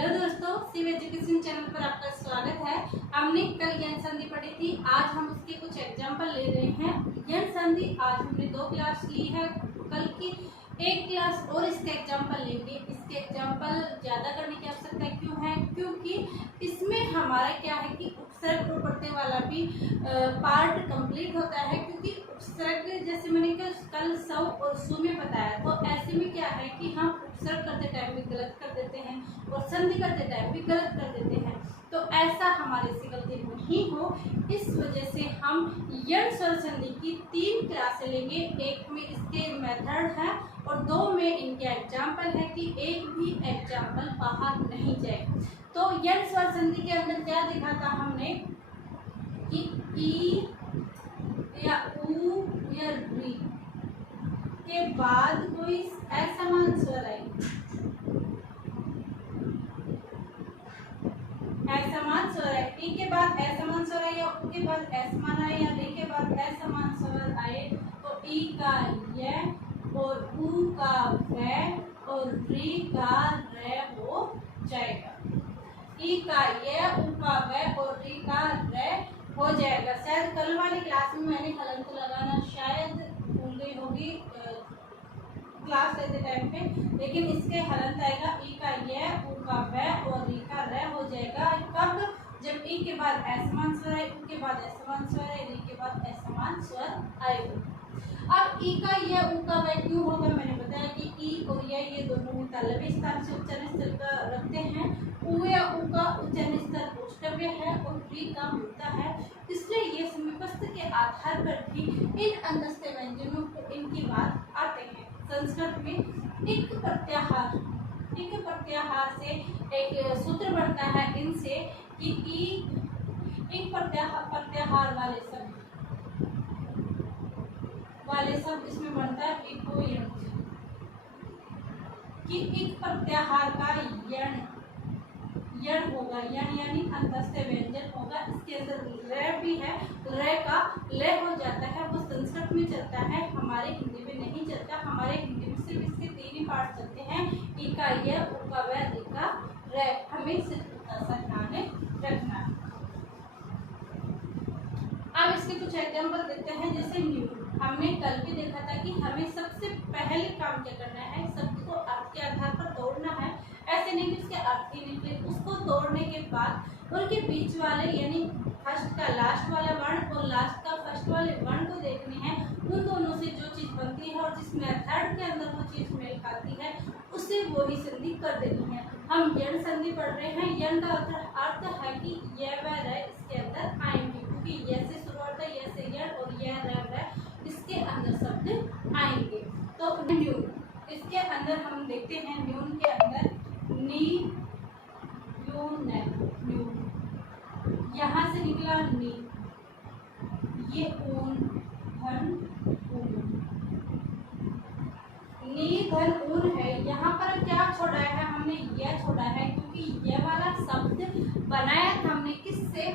Hello दोस्तों, Shiv education channel पर आपका स्वागत है। हमने कल यन संधि पढ़ी थी, आज हम उसके कुछ एग्जाम्पल ले रहे हैं। यन संधि आज हमने 2 क्लास ली है, कल की 1 क्लास और इसके एग्जाम्पल लेंगे। इसके एग्जाम्पल ज़्यादा करने की आवश्यकता क्यों है? क्योंकि इसमें हमारा क्या है कि उपसर्ग और प्रत्यय वाला भी पार्ट कंप्लीट होता है। क्योंकि उपसर्ग जैसे मैंने कल सौ और सु में बताया, तो ऐसे में क्या है कि हम उपसर्ग करते टाइम भी गलत कर देते हैं और संधि करते टाइम भी गलत कर देते हैं। तो ऐसा हमारे से गलती नहीं हो, इस वजह से हम यण स्वर संधि की 3 क्लासें लेंगे। एक में इसके मेथड है और 2 में इनके एग्जाम्पल है कि एक भी एग्जाम्पल बाहर नहीं जाए। तो यण स्वर संधि के अंदर क्या देखा था हमने कि ई या ऊ या री के बाद कोई असमान स्वर आएंगे, असमान स्वर है। ई के बाद असमान स्वर आए या ऊ के बाद असमान आए या री के बाद असमान स्वर आए, तो ई का य और ऊ का व और री का र हो जाएगा। ई का य, ऊ का व और री का र हो जाएगा। शायद कल वाली क्लास में मैंने हलन को लगाना शायद भूल गई होगी क्लास लेते टाइम पे, लेकिन इसके हलन आएगा ई का य, ऊ का व और री का र हो जाएगा। कब? जब ई के बाद असमान स्वर आए, ऊ के बाद असमान स्वर आए, री के बाद असमान स्वर आएगा। अब ई का य, ऊ का व क्यों होगा? मैंने बताया कि ई और य ये दोनों ही तालव्य स्थान से उच्चारण स्तर का रखते हैं। ऊ या ऊ का उच्चारण स्तर उष्टव्य है और री का मूर्धा है, इसलिए ये समीपस्थ के आधार पर भी इन अंतस्थ व्यंजनों को इनकी बात आते हैं। संस्कृत में इक प्रत्याहार से एक सूत्र बनता है इनसे कि इक प्रत्याहार वाले शब्द इसमें बनता है इको यण कि इक प्रत्याहार का यण होगा, यण यानी अंतस्थ व्यंजन होगा। इसके अंदर र भी है, र का ल हो जाता है, वो संस्कृत में चलता है, हमारे हिंदी में नहीं चलता। हमारे हिंदी में सिर्फ इसके 3 ही पार्ट चलते हैं, ई का य, ऊ का व, री का र। हमें सिर्फ ऐसा ध्यान रखना है। अब इसके कुछ एग्जाम्पल देते हैं, जैसे न्यू। हमने कल भी देखा था कि हमें सबसे पहले काम क्या करना है, शब्द को अर्थ के आधार पर तोड़ना है। ऐसे नहीं कि उसके अर्थ ही निकले, उसको तोड़ने के बाद उनके बीच वाले यानी फर्स्ट का लास्ट वाला वर्ण और लास्ट का फर्स्ट वाले वर्ण को देखने हैं। उन दोनों से जो चीज बनती है और जिस मेथड के अंदर वो चीज मेल खाती है, उससे वो ही संधि कर देनी है। हम यण संधि पढ़ रहे हैं। यण का अर्थ है कि य व र इसके अंदर आएंगे, क्योंकि य से शुरू होता है, य से यण और य र इसके अंदर शब्द आएंगे। तो न्यून, इसके अंदर हम देखते हैं न्यून के अंदर नी, यून, न्यून, यहाँ से निकला नी, ये ऊन, धन, ऊन, नी धन ऊन है। यहाँ पर क्या छोड़ा है हमने? यह छोड़ा है, क्योंकि यह वाला शब्द बनाया था हमने किससे?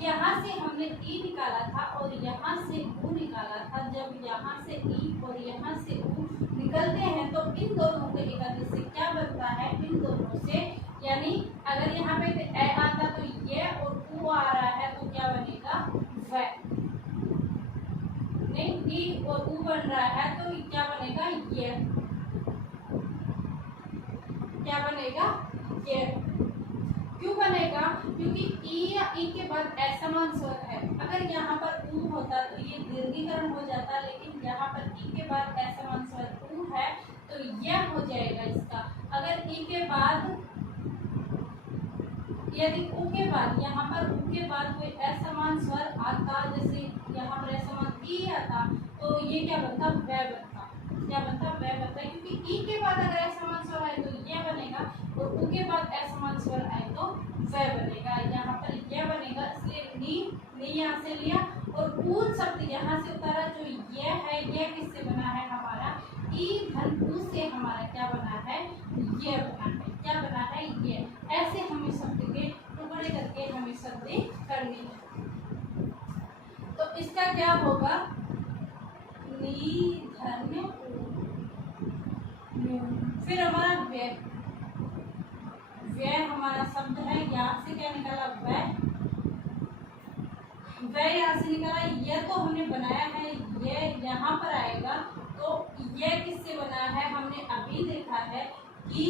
यहाँ से हमने ई निकाला था और यहाँ से ऊ निकाला था। जब यहाँ से ई और यहाँ से ऊ निकलते हैं तो इन दोनों के एकत्र से क्या बनता है? इन दोनों से यानी अगर यहाँ पे ए आता तो ये और ऊ आ रहा है तो क्या बनेगा? व। नहीं, ई और ऊ बन रहा है तो क्या बनेगा? ये। क्या बनेगा? ये। क्यों बनेगा? क्योंकि ई या ई के बाद असमान स्वर है। अगर यहाँ पर ऊ होता तो ये दीर्घीकरण हो जाता, लेकिन यहाँ पर ई के बाद असमान स्वर ऊ है तो यह हो जाएगा इसका। अगर ई के बाद यदि ऊ के बाद यहाँ पर ऊ के बाद कोई असमान स्वर आता, जैसे यहाँ पर असमान ई आता, तो ये क्या बनता? व बनता। क्या बनता? व बनता, क्योंकि ई के बाद अगर असमान स्वर आए तो यह बनेगा और ऊ के बाद असमान स्वर आए तो व बनेगा। यहाँ पर यह बनेगा, इसलिए नी यहाँ से लिया और ऊन शब्द यहाँ से उतारा। जो यह है, यह किससे बना है? हमारा ई धन ऊ से हमारा क्या बना है? यह बना है। क्या बना है? ये। ऐसे हमें शब्द के टुकड़े करके हमें संधि करनी है। तो इसका क्या होगा? नी धन ऊ। फिर हमारा व्यय, व्यय हमारा शब्द है, यहाँ से क्या निकाला वह यहाँ से निकाला। ये तो हमने बनाया है, ये यहाँ पर आएगा। तो ये किससे बना है, हमने अभी देखा है कि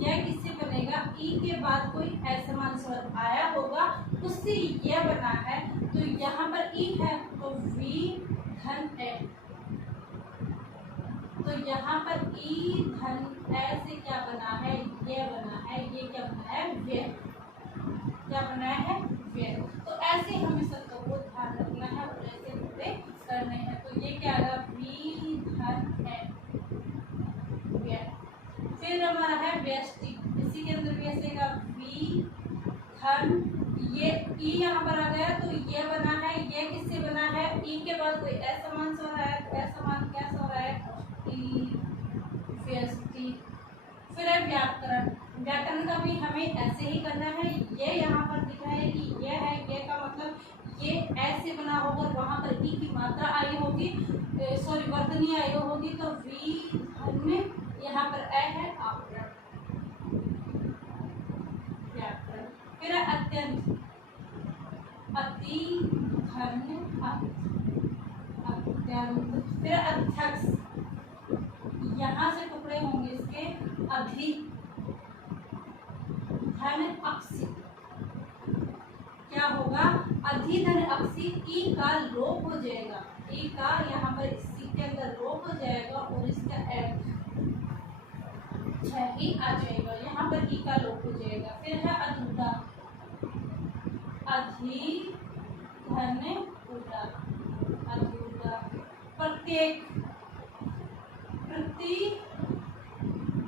यह किससे बनेगा, ई के बाद कोई असमान स्वर आया होगा उससे यह बना है। तो यहाँ पर ई है तो वी धन ए, तो यहाँ पर ई धन ए से क्या बना है, ये बना है, ये क्या बना है, व्यय, क्या बना है, व्यय। तो ऐसे हमें सबको को ध्यान रखना है और ऐसे पूरे करने हैं। तो ये क्या आएगा, वी धन ए व्यय। फिर हमारा है व्यष्टि, इसी के अंदर भी ऐसे का वी धन, ये ई यहाँ पर आ गया तो ये बना है, ये किससे बना है, ई के बाद कोई असमान स्वर है, तो असमान क्या स्वर है, व्यष्टि। फिर है व्याकरण, व्याकरण का भी हमें ऐसे ही करना है। ये यहाँ पर दिखा है कि ये है, ये का मतलब ये ऐसे बना होगा, वहां पर ई की मात्रा आई होगी, सॉरी वर्तनी आई होगी, तो वी धन में यहाँ पर ए है आवरण, व्याकरण। फिर अत्यंत, अति धन अत्यंत। फिर अध्यक्ष, यहाँ से टुकड़े होंगे इसके, अधि धन अक्षी, क्या होगा, अधि धन अक्षी, ई का लोप हो जाएगा, ई का यहाँ पर इसी के अंदर लोप हो जाएगा और इसका ही आ जाएगा, यहाँ पर ई का लोप हो जाएगा। फिर है अधूरा, अधि धन उदा, अधूरा। प्रत्येक, प्रति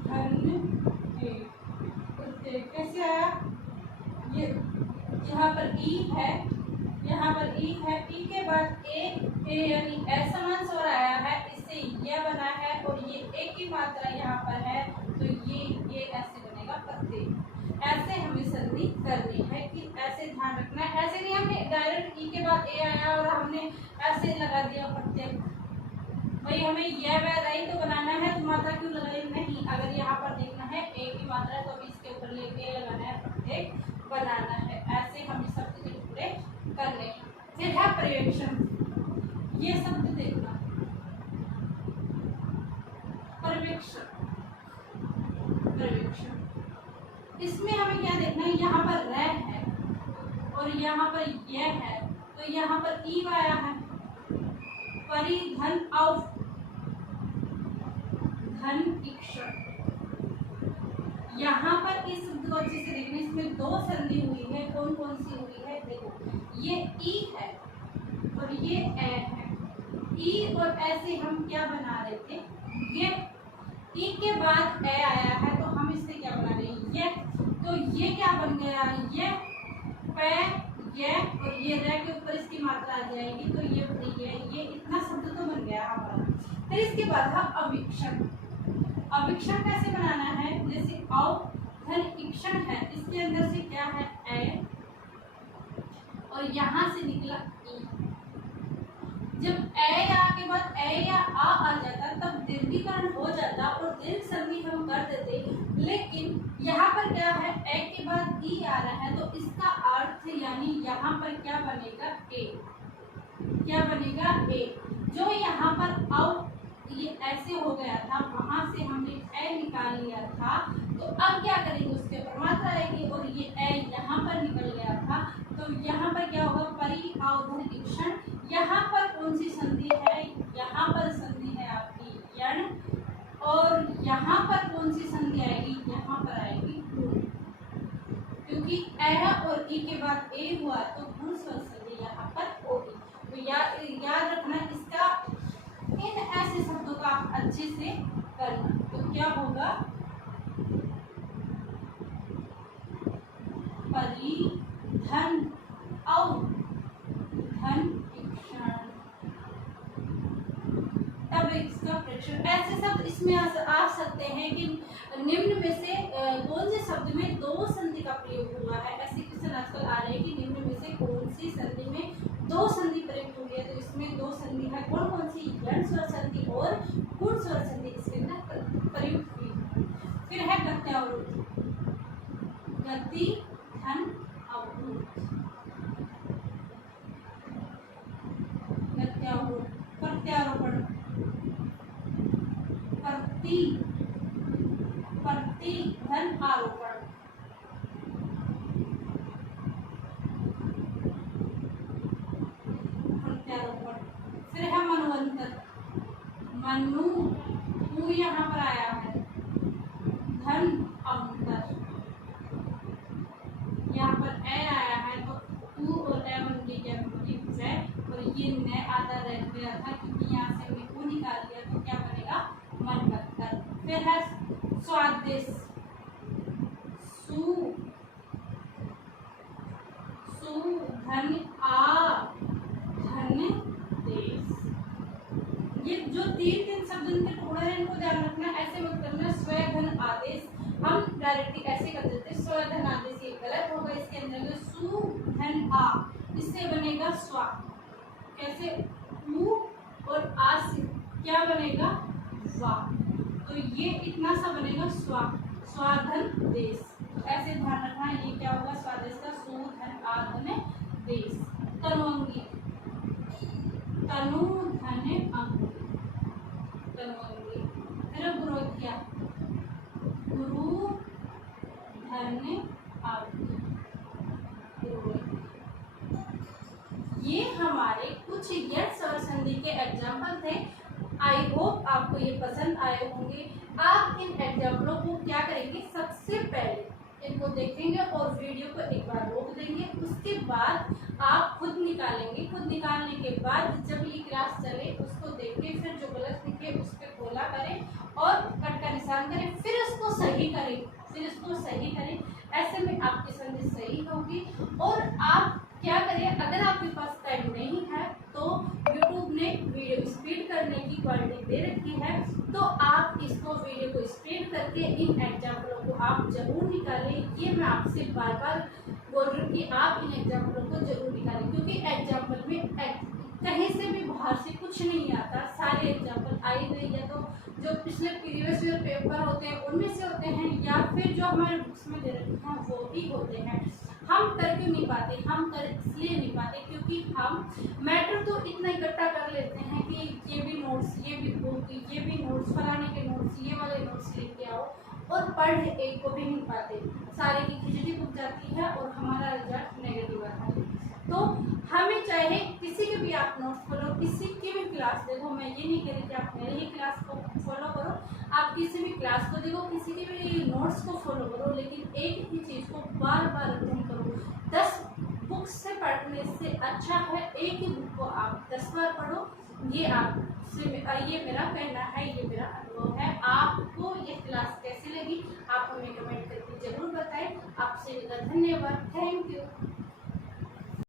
धन एक, प्रत्येक कैसे आया, ये यहाँ पर ई है, यहाँ पर ई है, ई के बाद ए यानी असमान स्वर आया है, इससे ये बना है और ये एक की मात्रा यहाँ पर है, तो ये ऐसे बनेगा प्रत्येक। ऐसे हमें संधि करनी है कि ऐसे ध्यान रखना है, ऐसे नहीं हमने डायरेक्ट ई के बाद ए आया और हमने ऐसे लगा दिया प्रत्येक, भाई हमें यह वह रही तो बनाना है तो मात्रा क्यों लगाई, नहीं, अगर यहाँ पर देखना है ए की मात्रा तो इसके ऊपर लेके लगाना है, प्रत्येक बनाना है। ऐसे हमें शब्द के टुकड़े करने हैं। फिर है पर्यवेक्षण, ये शब्द देखना, पर्यवेक्षण, पर्यवेक्षण, इसमें हमें क्या देखना है, यहाँ पर रह है और यहाँ पर यह है, तो यहाँ पर ई आया है, परिधन और धन इक्षण। यहाँ पर इस शब्द को अच्छे से देखना, इसमें दो संधि हुई है, कौन कौन सी हुई है, देखो ये ई है और ये ए है, ई और ए से हम क्या बना रहे थे, ये ई के बाद ए आया है तो हम इससे क्या बना रहे हैं, ये, तो ये क्या बन गया, ये पे, ये और ये रह के ऊपर इसकी मात्रा आ जाएगी, तो ये इतना शब्द तो बन गया हमारा। फिर इसके बाद है अविक्षण, अविक्षण कैसे बनाना है, जैसे औ धन इक्षण है, इसके अंदर से क्या है ए और यहाँ से निकला ई, जब ए या के बाद ए या आ जाता तब दीर्घीकरण हो जाता और दीर्घ संधि हम कर देते, लेकिन यहाँ पर क्या है, ए के बाद ई आ रहा है तो इसका अर्थ यानी यहाँ पर क्या बनेगा, ए, क्या बनेगा, ए। जो यहाँ पर औ ये ऐसे हो गया था, वहां से हमने ए निकाल लिया था, तो अब क्या करेंगे, उसके ऊपर मात्रा आएगी और ये ए यहाँ पर निकल गया था, तो यहाँ पर क्या होगा, परि अवधन इक्षण। यहाँ पर कौन सी संधि है, यहाँ पर संधि है आपकी यण, और यहाँ पर कौन सी संधि आएगी, यहाँ पर आएगी गुण, क्योंकि ए और ई के बाद ए हुआ तो गुण स्वर संधि यहाँ पर होगी। तो याद रखना, इसका इन ऐसे शब्दों का आप अच्छे से करना, तो क्या होगा, परिधन और धन इक्षण, तब इसका प्रेक्षण। ऐसे शब्द इसमें आ सकते हैं कि निम्न में से कौन से शब्द में दो संधि का प्रयोग हुआ है, ऐसे क्वेश्चन आजकल आ रहे हैं कि निम्न में से कौन सी संधि में दो संधि प्रयुक्त हुई है, तो इसमें दो संधि है, कौन कौन सी, यण स्वर संधि और गुण स्वर संधि इसके अंदर प्रयुक्त हुई। फिर है गत्यावरोध, गति धन अवरोध, गत्यावरोध, प्रत्यारोपण, प्रति धन आरोपण, प्रत्यारोपण। फिर है मनुवंतर, मनु यहाँ पर आया है, धन अंतर, यहाँ पर ए आया है तो उ और ए उनके जन्मदिन है और ये न आधा रह गया था क्योंकि यहाँ से हमने उ निकाल दिया तो क्या बनेगा मनवंतर। फिर है स्वादेश, सु धन आ धन देश। ये जो तीन शब्द इनके टुकड़े हैं इनको ध्यान रखना, ऐसे मत करना स्व धन आदेश, हम डायरेक्टली ऐसे कर देते स्व धन आदेश, ये गलत होगा। इसके अंदर सु धन आ, इससे बनेगा स्वा, कैसे उ और आ से क्या बनेगा वा, तो ये इतना सा बनेगा स्वा, स्वाधन देश। तो ऐसे ध्यान रखना, ये क्या होगा स्वादेश का सु धन आ धन देश। तनुअंगी, तनु धन अंग, तनुअंगी। फिर गुरोधिया, गुरु धन अंग, ये हमारे कुछ यट स्वर संधि के एग्जाम्पल थे। आई होप आपको ये पसंद आए होंगे। आप इन एग्जाम्पलों को क्या करेंगे, सबसे पहले इनको देखेंगे और वीडियो को एक बार रोक देंगे, उसके बाद आप खुद निकालेंगे। खुद निकालने के बाद जब ये क्लास चले उसको देखें, फिर जो गलत लिखे उस पर खोला करें और कट का निशान करें, फिर उसको सही करें, फिर इसको सही करें। ऐसे में आपकी संधि सही होगी। और आप क्या करें, अगर आपके पास टाइम नहीं है तो YouTube ने वीडियो स्पीड करने की क्वालिटी दे रखी है, तो आप इसको वीडियो को स्पीड करके इन एग्जाम्पलों को आप जरूर निकालें। ये मैं आपसे बार बार बोल रही हूँ कि आप इन एग्जाम्पलों को जरूर निकालें, क्योंकि एग्जाम्पल में कहीं से भी बाहर से कुछ नहीं आता, सारे एग्जाम्पल आई गई या तो जो पिछले प्रीवियस ईयर पेपर होते हैं उनमें से होते हैं, या फिर जो हमारे बुक्स में दे रखे हैं वो ही होते हैं। हम कर क्यों नहीं पाते, हम कर इसलिए नहीं पाते क्योंकि हम मैटर तो इतना इकट्ठा कर लेते हैं कि ये भी नोट्स, ये भी बुक, ये भी नोट्स, फलाने के नोट्स, ये वाले नोट्स लेके आओ, और पढ़ एक को भी नहीं पाते। सारे की खिचड़ी बुक जाती है और हमारा रिजल्ट नेगेटिव आता है। तो हमें चाहे किसी के भी आप नोट्स फॉलो, किसी की भी क्लास देखो, मैं ये नहीं कह रही कि आप मेरी ही क्लास को फॉलो करो, आप किसी भी क्लास को देखो, किसी के भी नोट्स को फॉलो करो, लेकिन एक ही चीज़ को बार बार अध्ययन करो। 10 बुक्स से पढ़ने से अच्छा है एक ही बुक को आप 10 बार पढ़ो। ये आपसे ये मेरा कहना है, ये मेरा अनुभव है। आपको ये क्लास कैसी लगी आप हमें कमेंट करके जरूर बताएं। आपसे धन्यवाद, थैंक यू।